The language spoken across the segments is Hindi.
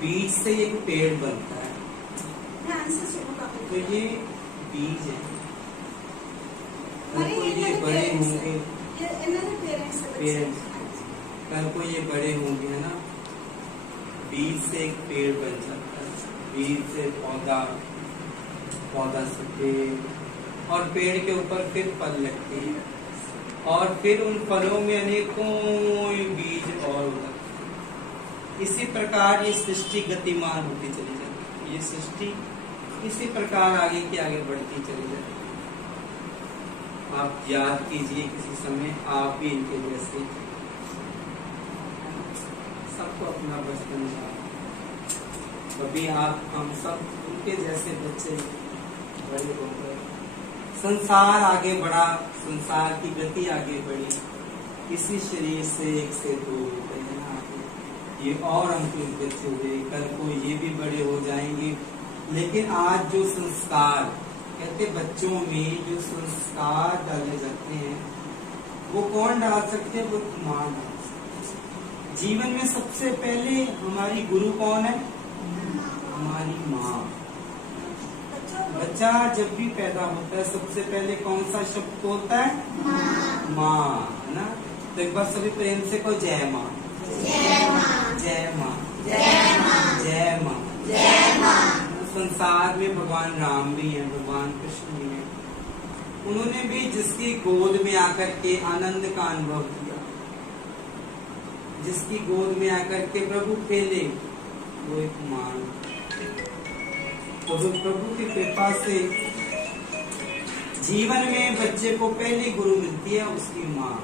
बीज से एक पेड़ बनता है। ध्यान से सुनो काका। तो ये बीज है, कल अरे को ये बड़े होंगे, ये इन्होंने पेरेंट्स से पेरेंट्स, कल को ये बड़े होंगे, है ना। बीज से एक पेड़ बन जाता है, बीज से पौधा, पौधा से पेड़, और पेड़ के ऊपर फिर फल लगते हैं, और फिर उन फलों में अनेकों बीज और उगते हैं। इसी प्रकार ये सृष्टि गतिमान होती चली जाती है। ये सृष्टि इसी प्रकार आगे की आगे बढ़ती चली जाती है। आप याद कीजिए किसी समय आप भी इनके जैसे, सबको अपना बचपन याद, कभी आप हम सब उनके जैसे बच्चे बड़े हो गए, संसार आगे बढ़ा, संसार की गति आगे बढ़ी, इसी शरीर से एक से दो होते हैं आगे, ये और हमको बच्चे हुए, कल को ये भी बड़े हो जाएंगे। लेकिन आज जो संस्कार कहते, बच्चों में जो संस्कार डाले जाते हैं वो कौन डाल सकते हैं? वो माँ डाल सकते हैं। जीवन में सबसे पहले हमारी गुरु कौन है? हमारी माँ। बच्चा जब भी पैदा होता है सबसे पहले कौन सा शब्द बोलता है? माँ, है ना। तो एक बार सभी प्रेम से कहो, जय माँ, जय माँ, जय माँ, जय माँ, जय माँ, जय माँ। संसार में भगवान राम भी हैं, भगवान कृष्ण भी हैं, उन्होंने भी जिसकी गोद में आकर के आनंद का अनुभव किया, जिसकी गोद में आकर के प्रभु खेले, वो एक माँ। तो प्रभु की कृपा से जीवन में बच्चे को पहली गुरु मिलती है उसकी माँ।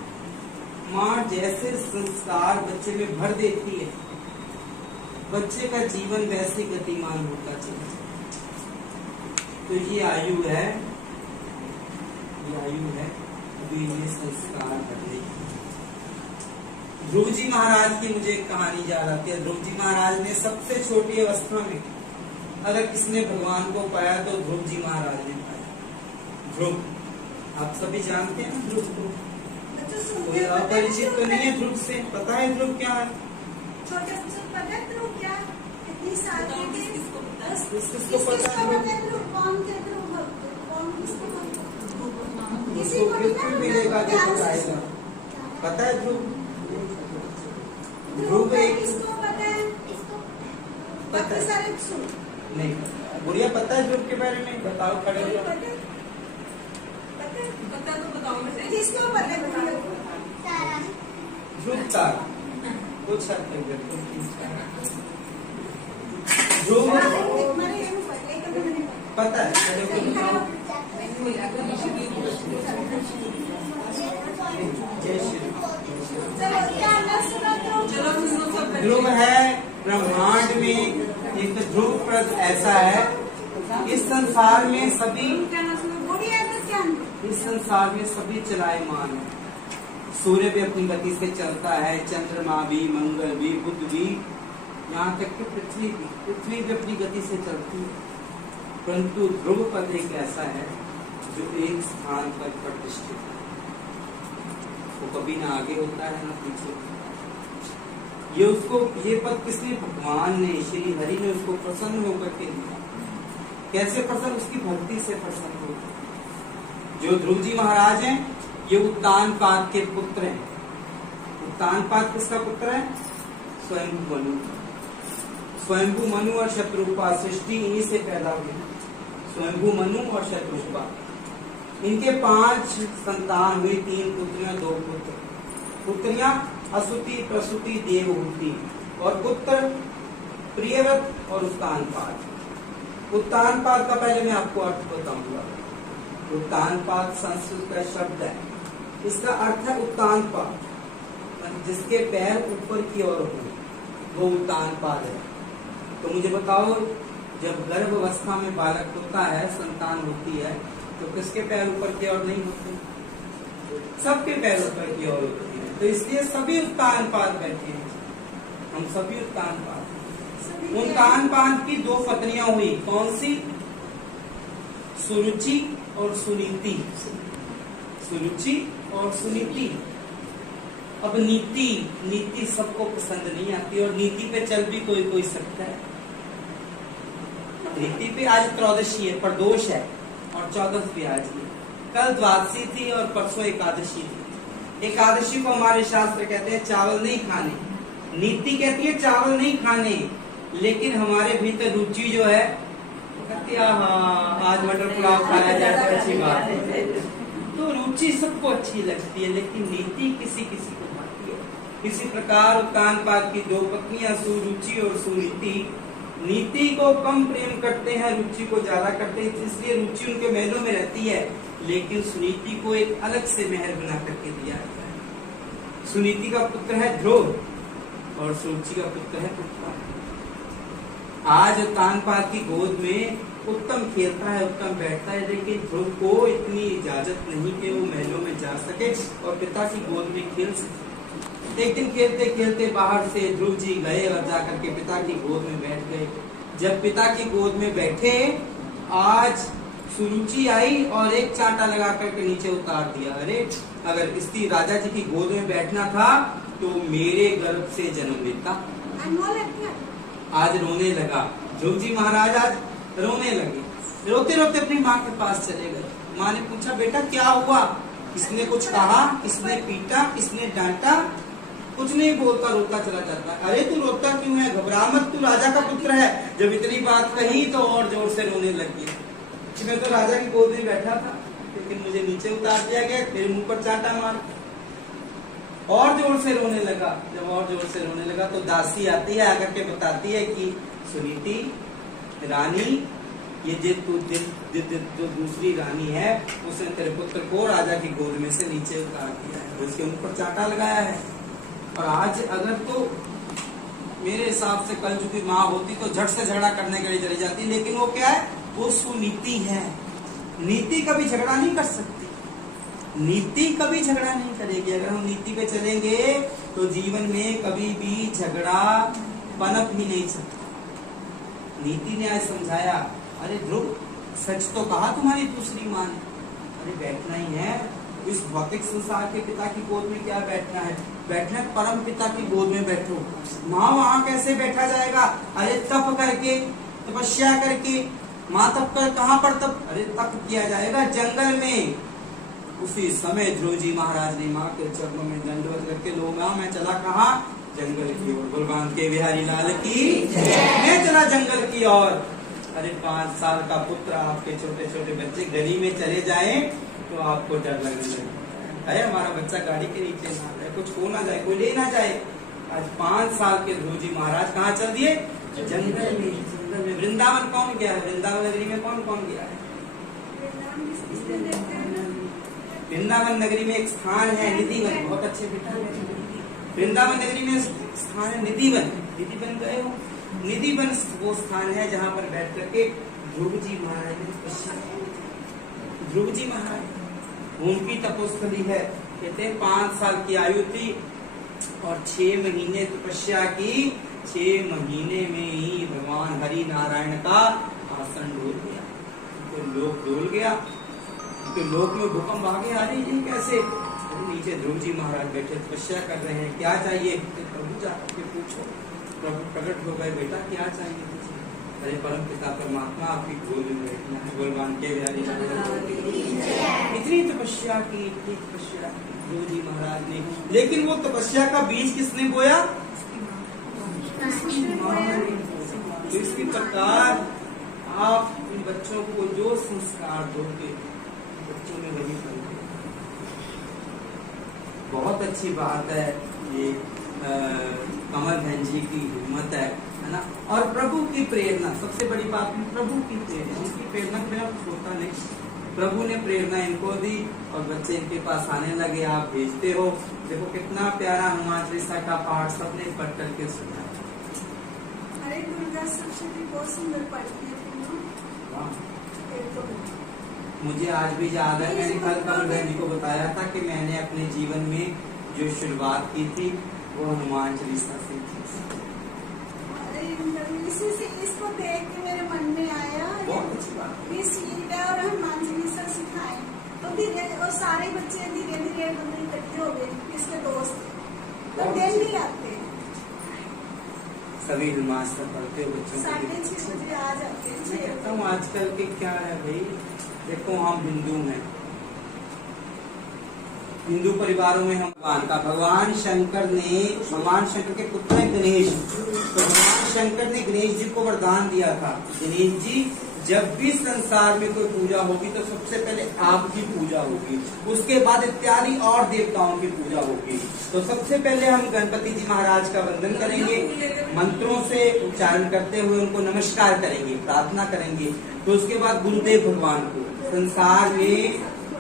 माँ जैसे संस्कार बच्चे में भर देती है, बच्चे का जीवन वैसे गतिमान होता चला। तो ये आयु है, अभी ये संस्कार करने की। ध्रुव जी महाराज की मुझे एक कहानी याद आती है। ध्रुव जी महाराज ने सबसे छोटी अवस्था में अगर किसने भगवान को पाया तो ध्रुव जी महाराज ने पाया। ध्रुव आप सभी जानते हैं ना ध्रुव को, कोई अपरिचित तो नहीं है ध्रुव से? पता है ध्रुव क्या है? छोटे बच्चों को पता है ध्रुव क्या? कितनी साल के? किसको पता है? कौन थे ध्रुव? कौन किसको पता? किसी उसको को गिफ्ट मिलेगा जो बताएगा। पता है ध्रुव? ध्रुव एक किसको पता है? पता है? सारे सुन नहीं, गुड़िया पता है ध्रुव के बारे में? बताओ, खड़े हो जाओ। पता तो बताओ मुझे। किसको पता है? बताओ। ध्रुव तारा कुछ हद तक ध्रुव पता है? खड़े होकर बताओ। जय श्री ध्रुव है ब्रह्मांड में एक ध्रुव प्रद ऐसा है। इस संसार में सभी, इस संसार में सभी चलायमान है। सूर्य भी अपनी गति से चलता है, चंद्रमा भी, मंगल भी, बुध भी, यहाँ तक कि पृथ्वी भी अपनी गति से चलती है। परंतु ध्रुव पद एक ऐसा है जो एक स्थान पर प्रतिष्ठित है, वो कभी ना आगे होता है ना पीछे। ये पद किसने? भगवान ने, श्री हरि ने उसको प्रसन्न होकर के दिया। कैसे प्रसन्न? उसकी भक्ति से प्रसन्न होकर। जो ध्रुव जी महाराज हैं ये उत्तानपाद के पुत्र हैं। उत्तानपाद किसका पुत्र है? स्वयंभू मनु। स्वयंभू मनु और शत्रुपा, सृष्टि इन्हीं से पैदा हुई। स्वयंभू मनु और शत्रुपा, इनके 5 संतान हुई, 3 पुत्रियां 2 पुत्र। पुत्रियां असुति, प्रसूति, देवहूति, और पुत्र प्रियव्रत और उत्तानपाद। उत्तानपाद का पहले मैं आपको अर्थ बताऊंगा। उत्तानपाद संस्कृत का शब्द है, इसका अर्थ है उत्तानपाद, जिसके पैर ऊपर की ओर हो वो उत्तानपाद है। तो मुझे बताओ, जब गर्भ अवस्था में बालक होता है, संतान होती है, तो किसके पैर ऊपर की ओर नहीं होते? सबके पैर ऊपर की ओर होते हैं। तो इसलिए सभी उत्तानपाद बैठे हैं, हम सभी उत्तानपाद। उत्तानपाद की 2 पत्नियां हुई, कौन सी? सुरुचि और सुनीति। सुरुचि और सुनीति। अब नीति सबको पसंद नहीं आती, और नीति पे चल भी कोई सकता है। नीति पे आज त्रयोदशी है, प्रदोष है और 14 भी आज है। कल द्वादशी थी और परसों एकादशी थी। एकादशी को हमारे शास्त्र कहते हैं चावल नहीं खाने, नीति कहती है चावल नहीं खाने, लेकिन हमारे भीतर रुचि जो है कहती है आज मटर पुलाव खाया जाए तो अच्छी बात है। तो रुचि सबको अच्छी लगती है, लेकिन नीति किसी किसी को भाती है। इसी प्रकार उत्तानपाद की 2 पत्नियां सुरुचि और सुनीति नीति को कम प्रेम करते हैं, रुचि को ज्यादा करते हैं, इसलिए रुचि उनके महलों में रहती है, लेकिन सुनीति को एक अलग से महल बना करके दिया गया है। सुनीति का पुत्र है ध्रुव और सुरुचि का पुत्र है पुत्र। आज उत्तानपाद की गोद में उत्तम खेलता है, उत्तम बैठता है, लेकिन ध्रुव को इतनी इजाजत नहीं कि वो महलों में जा सके और पिता की गोद में खेल सके। एक दिन खेलते खेलते बाहर से ध्रुव जी गए और जाकर के पिता की गोद में बैठ गए। जब पिता की गोद में बैठे, आज सुरुचि आई और एक चांटा लगा करके नीचे उतार दिया। अरे अगर इसी राजा जी की गोद में बैठना था तो मेरे गर्भ से जन्म लेता। आज रोने लगा ध्रुव जी महाराज, आज रोने लगे, रोते रोते अपनी माँ के पास चले गए। माँ ने पूछा बेटा क्या हुआ, किसने कुछ कहा, किसने पीटा, किसने डांटा? कुछ नहीं बोलता, रोता चला जाता। अरे तू रोता क्यों है, घबरा मत, तू राजा का पुत्र है। जब इतनी बात कही तो और जोर से रोने लग गया। मैं तो राजा की गोद में बैठा था, लेकिन मुझे नीचे उतार दिया गया, मेरे मुंह पर चांटा मार। और जोर से रोने लगा। जब और जोर से रोने लगा तो दासी आती है, आकर के बताती है कि सुनीति रानी, ये जो दूसरी रानी है उसने तेरे पुत्र को राजा की गोद में से नीचे उतार दिया है, उसके मुंह पर चांटा लगाया है। और आज अगर तो मेरे हिसाब से कल चुकी माँ होती तो झट से झगड़ा करने के लिए चली जाती, लेकिन वो क्या है, वो सुनीति है। नीति कभी झगड़ा नहीं कर सकती, नीति कभी झगड़ा नहीं करेगी। अगर हम नीति पे चलेंगे तो जीवन में कभी भी झगड़ा पनप ही नहीं सकता। नीति ने आज समझाया, अरे ध्रुव सच तो कहा तुम्हारी दूसरी माँ ने, अरे बैठना ही है इस भौतिक संसार के पिता की गोद में, क्या बैठना है, बैठना है परम पिता की गोद में बैठो। माँ वहां कैसे बैठा जाएगा, अरे तप करके, तपस्या करके। माँ तप कर कहाँ पर तप, अरे तप किया जाएगा जंगल में। उसी समय ध्रुव जी महाराज ने माँ के चरणों में दंडवत करके, लोगा मैं चला कहाँ, जंगल की ओर। बलवान के बिहारी लाल की मैं चला जंगल की ओर। अरे 5 साल का पुत्र, आपके छोटे छोटे बच्चे गली में चले जाएं तो आपको डर लगने लगता है, हमारा बच्चा गाड़ी के नीचे ना जाए, कुछ हो ना जाए, कोई ले ना जाए। आज 5 साल के ध्रुव जी महाराज कहाँ चल दिए, जंगल में। जंगल में वृंदावन कौन गया है, वृंदावन नगरी में कौन कौन गया है? वृंदावन नगरी में एक स्थान है निधिवन, बहुत अच्छे बेटा। वृंदावन नगरी में स्थान है निधिवन, निधिवन गए हो? निधिवन वो स्थान है जहाँ पर बैठ करके ध्रुव जी महाराज ने तपस्या की। ध्रुव जी महाराज उनकी तपोस्थली है। कहते हैं 5 साल की आयु थी और 6 महीने तपस्या की। 6 महीने में ही भगवान हरि नारायण का आसन डोल गया, तो लोक डोल गया, तो लोक में भूकंप आ गया। अरे ये कैसे, नीचे ध्रुव जी महाराज बैठे तपस्या कर रहे हैं, क्या चाहिए, प्रभु जाकर के पूछो। प्रभु प्रकट हो गए, बेटा क्या चाहिए तुझे? अरे परम पिता परमात्मा आपकी गोद में बैठना है। भगवान के बिहारी इतनी तपस्या की, इतनी तपस्या की ध्रुव जी महाराज ने, लेकिन वो तपस्या का बीज किसने बोया? इसी प्रकार आप इन बच्चों को जो संस्कार दोगे, बच्चों में वही करोगे। बहुत अच्छी बात है ये कमल बहन जी की हिम्मत है ना, और प्रभु की प्रेरणा। सबसे बड़ी बात है प्रभु की प्रेरणा, उनकी प्रेरणा के बिना कुछ होता नहीं। प्रभु ने प्रेरणा इनको दी और बच्चे इनके पास आने लगे, आप भेजते हो। देखो कितना प्यारा हनुमान चालीसा का पाठ सबने पढ़ करके सुना। अरे दुर्गा सप्तशती बहुत सुंदर पढ़ती है। मुझे आज भी याद है, मैंने कल कमल बहन जी को बताया था कि मैंने अपने जीवन में जो शुरुआत की थी वो हनुमान चालीसा से थी। इसी से इसको देख के मेरे मन में आया, बहुत अच्छी बात ये सीख है और हनुमान चालीसा सिखाए तो धीरे, और सारे बच्चे धीरे धीरे इकट्ठे हो गए, इसके दोस्त तो दिन भी आते। सभी नमाज तो पढ़ते हो बच्चों को 6:30 बजे आ जाते हैं। मैं कहता हूँ आजकल के क्या है भाई, देखो हम हिंदू हैं, हिंदू परिवारों में हम भगवान शंकर के पुत्र हैं गणेश। तो भगवान शंकर ने गणेश जी को वरदान दिया था, गणेश जी जब भी संसार में कोई पूजा होगी तो सबसे पहले आपकी पूजा होगी, उसके बाद इत्यादि और देवताओं की पूजा होगी। तो सबसे पहले हम गणपति जी महाराज का वंदन करेंगे, मंत्रों से उच्चारण करते हुए उनको नमस्कार करेंगे, प्रार्थना करेंगे। तो उसके बाद गुरुदेव भगवान को, संसार में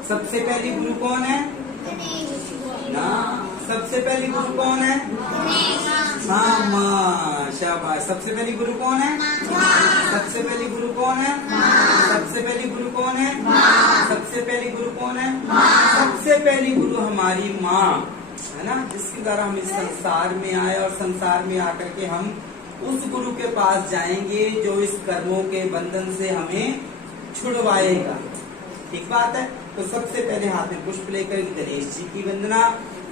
सबसे पहली गुरु कौन है ना, सबसे पहली गुरु कौन है, हाँ माँ, शाबाश। सबसे पहली गुरु कौन है, सबसे पहली गुरु कौन है, सबसे पहली गुरु कौन है, सबसे पहली गुरु कौन है, सबसे पहली गुरु हमारी माँ है ना, जिसके द्वारा हम इस संसार में आए और संसार में आकर के हम उस गुरु के पास जाएंगे जो इस कर्मों के बंधन से हमें छुड़वाएगा। ठीक बात है। तो सबसे पहले हाथ में पुष्प लेकर गणेश जी की वंदना,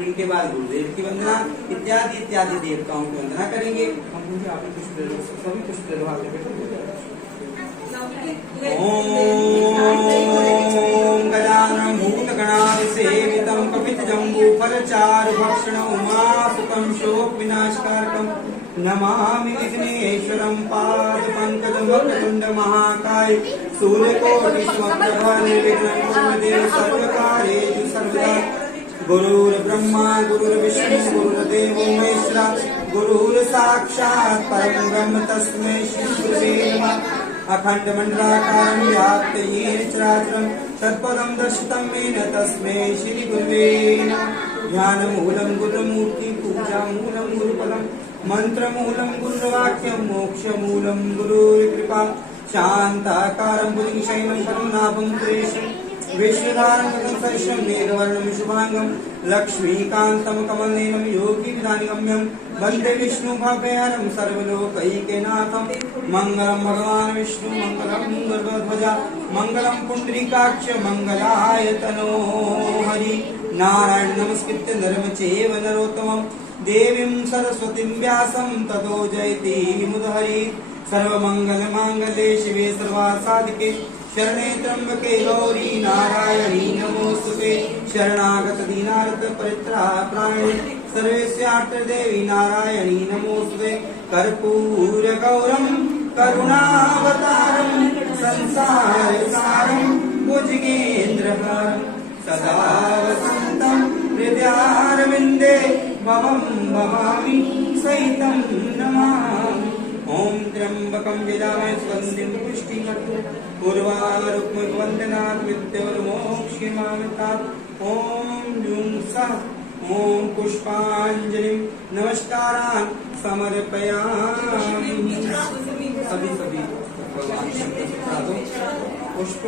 उनके बाद गुरुदेव की वंदना, इत्यादि इत्यादि देवताओं की वंदना करेंगे। हम मुझे आपने पुष्प ले लो, सभी पुष्प ले लो हाथ में। ओम गजाननं भूतगणाधिसेवितं कपितजम्बूफलचारुभक्षणं उमासुतं शोकविनाशकारकं नमामि विघ्नेश्वरं पादपङ्कजं वक्रतुण्डमहाकाय सूर्यकोटिसमप्रभा निर्विघ्नं कुरु देव सर्वकार्येषु सर्वदा। गुरुर्ब्रह्मा गुरुर्विष्णु गुरुर्देवो महेश्वरा गुरुर्साक्षात् परं ब्रह्म तस्मै श्री गुरुवे नमः। अखंड मंडलाकारं व्याप्तं येन चराचरं तत्पदं दर्शितं येन तस्मै श्री गुरुवे नमः। ध्यानमूलं गुरुमूर्ति पूजामूलं गुरुपदं मंत्रमूलं गुरुवाक्यं मोक्षमूलं गुरुकृपा। शान्ताकारं भुजगशयनं पद्मनाभं सुरेशं विश्वधारं सदृशं मेघवर्णं शुभांगं लक्ष्मीकान्तं कमलनयनं योगिविधानगम्यं वन्दे विष्णु भव्यहरं सर्वलोकैकनाथं। मंगलम भगवान विष्णु मंगलम गरुड़ध्वजा मंगलम पुंडरीकाक्ष मंगलायतनो हरि। नारायण नमस्कृत्य नरं चैव नरोत्तमं देवीं सरस्वतीं व्यासं ततो जयति मुदहरि। सर्वमंगलमांगल्ये शिवे सर्वार्थसाधिके शरणे त्र्यंबके गौरी नारायणी नमोस्तुते। शरणागत दीनार्थ परित्राणाय सर्वेस्यार्थ देवी नारायणी नमोस्तुते। कर्पूर गौरम करुणावतारम संसार सारम भुजगेन्द्रहारम सदा वसंतम हृदयारविंदे भवं भवामि सहितं नमामि। ओम त्र्यंबकं यजामहे सुगंधिं पुष्टिवर्धनम् उर्वारुकमिव वन्दनात् मृत्योर्मोक्षयमामृतात्। ओम जुं सः ओम पुष्पांजलिं नमस्कारान् समर्पयामि। सभी भगवान शंकर को दो पुष्प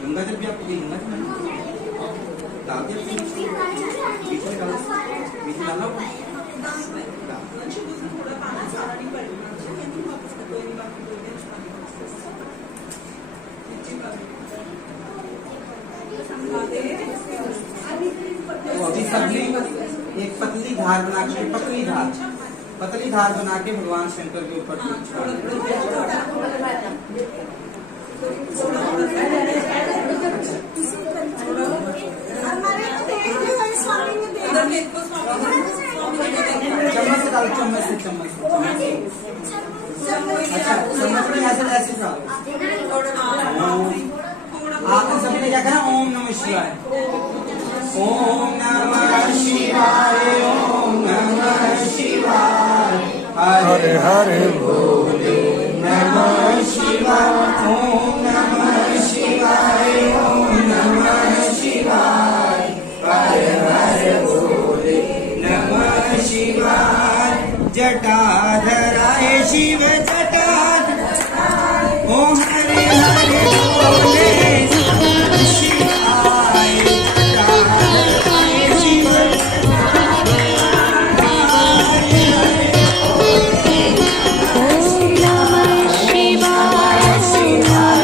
गंगा जब भी आपको गंगा डाल अभी सब्जी एक पतली धार बना के पतली धार बना के भगवान शंकर के ऊपर चम्मच से डालो, चम्मच से अच्छा चम्मच में ऐसे डालो। आपने सबने क्या कहा, ओम नमः शिवाय, ओम नमः शिवाय, ओम नमः शिवाय, हरे हरे बोले नमः शिवाय, ओम नमः शिवाय, ओम नमः शिवाय, हरे हरे बोले नमः शिवाय। जटाधराय शिव जटाधर, ओम हरे हरे बोले नमः शिवाय। जटाधराय शिव ओम नमः शिवाय।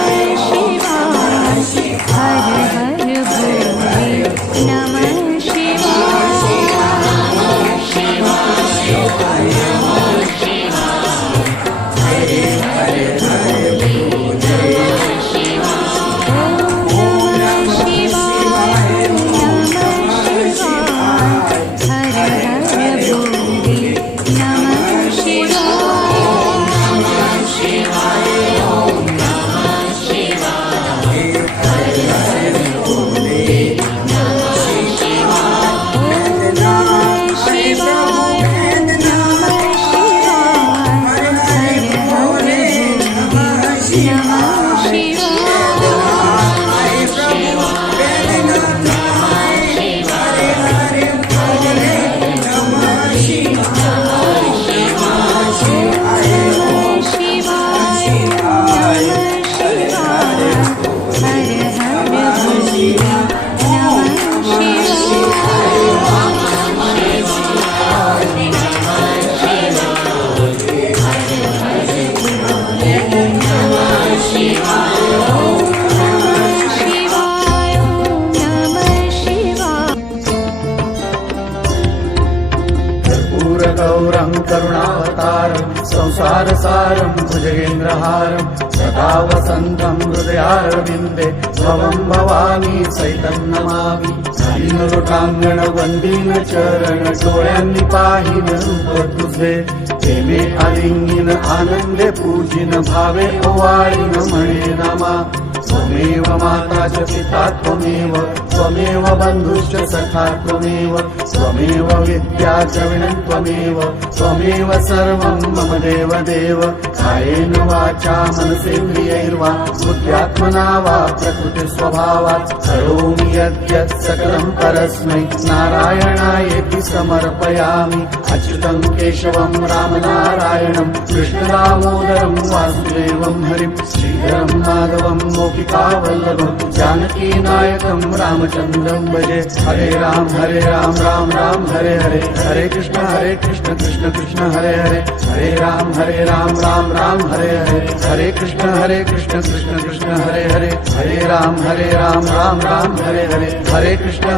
संसारसारं भुजगेन्द्रहारं सदा वसन्तं हृदयारविन्दे भवं भवानी सहितं नमामि दीनलोटांगण वंदीन चरण डोळ्यांनी पाहिन रूप तुझे प्रेमे आलिंगीन आनंदे पूजिन भावे ओवाळीन म्हणे नमा त्वमेव माता च पिता त्वमेव बन्धुश्च सखा त्वमेव विद्या च विनं त्वमेव सर्वं मम देव कायेन वाचा मनसेन्द्रियैर्वा बुद्ध्यात्मना वा प्रकृतिस्वभावात् करोमि यद्यत् सकलं परस्मै नारायणायेति समर्पयामि अच्युतं केशवं रामनारायणं कृष्णदामोदरं वासुदेवं हरिं श्रीधरं माधवं गोपिकावल्लभं जानकीनायकं रामचन्द्रं भजे हरे राम राम राम हरे हरे हरे कृष्ण कृष्ण कृष्ण हरे हरे हरे राम राम राम हरे हरे हरे कृष्ण कृष्ण कृष्ण हरे हरे हरे राम राम राम हरे हरे हरे कृष्ण